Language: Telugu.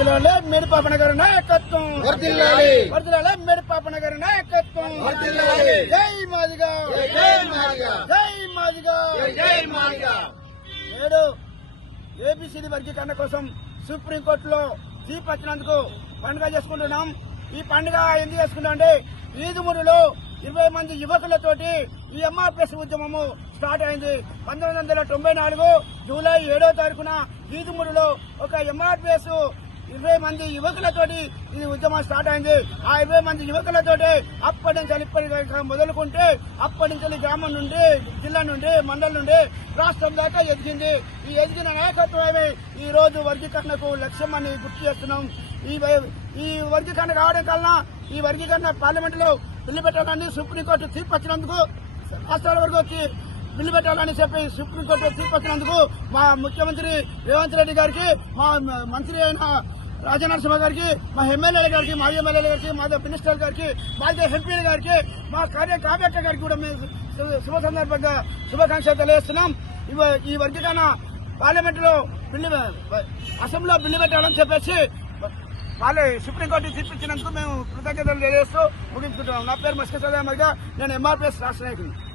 వర్ధిల్లాలి మేడిపాపన్న గారి నాయకత్వం. వర్ధిల్లాలి మేడిపాపన్న గారి నాయకత్వం. జై మాదిగా, జై మాదిగా, జై మాదిగా, జై మాదిగా. నేడు ఏబిసిడి వర్గీకరణ కోసం సుప్రీంకోర్టులో తీర్పు వచ్చినందుకు పండుగ చేసుకుంటున్నాం. ఈ పండుగ ఎందుకు చేసుకుంటాం అంటే ఈదుమూరులో 20 మంది యువకులతోటి ఈ ఎంఆర్పిఎస్ ఉద్యమము స్టార్ట్ అయింది. 1994 జూలై 7వ తారీఖున ఈదుమూరులో ఒక ఎంఆర్పిఎస్ 20 మంది యువకులతోటి ఈ ఉద్యమం స్టార్ట్ అయింది. ఆ 20 మంది యువకులతోటి అప్పటి నుంచి ఇప్పటిదాకా మొదలుకుంటే అప్పటి నుంచి గ్రామం నుండి, జిల్లా నుండి, మండలం నుండి రాష్ట్రం దాకా ఎదిగింది. ఈ ఎదిగిన నాయకత్వమే ఈ రోజు వర్గీకరణకు లక్ష్యం అని గుర్తు చేస్తున్నాం. ఈ వర్గీకరణ కావడం కన్నా ఈ వర్గీకరణ పార్లమెంట్ లో బిల్లు పెట్టాలని సుప్రీంకోర్టు తీర్పు వచ్చినందుకు, రాష్ట్రాల వరకు బిల్లు పెట్టాలని చెప్పి సుప్రీంకోర్టు తీర్పు వచ్చినందుకు మా ముఖ్యమంత్రి రేవంత్ రెడ్డి గారికి, మా మంత్రి అయిన రాజనరసింహ గారికి, మా ఎమ్మెల్యేల గారికి, మాజీ ఎమ్మెల్యేల గారికి, మాజీ మినిస్టర్ గారికి, మాజీ ఎంపీల గారికి, మా కావ్యక్క గారికి కూడా మేము శుభ సందర్భంగా శుభాకాంక్షలు తెలియజేస్తున్నాం. ఈ వర్గీకరణ పార్లమెంట్ లో అసెంబ్లీలో బిల్లు పెట్టాలని చెప్పేసి సుప్రీంకోర్టు తీర్పిచ్చినందుకు మేము కృతజ్ఞతలు తెలియజేస్తూ ముగించుకుంటున్నాం. నా పేరు మస్క సదామగా, నేను ఎంఆర్పిఎస్ రాష్ట్ర నాయకుని.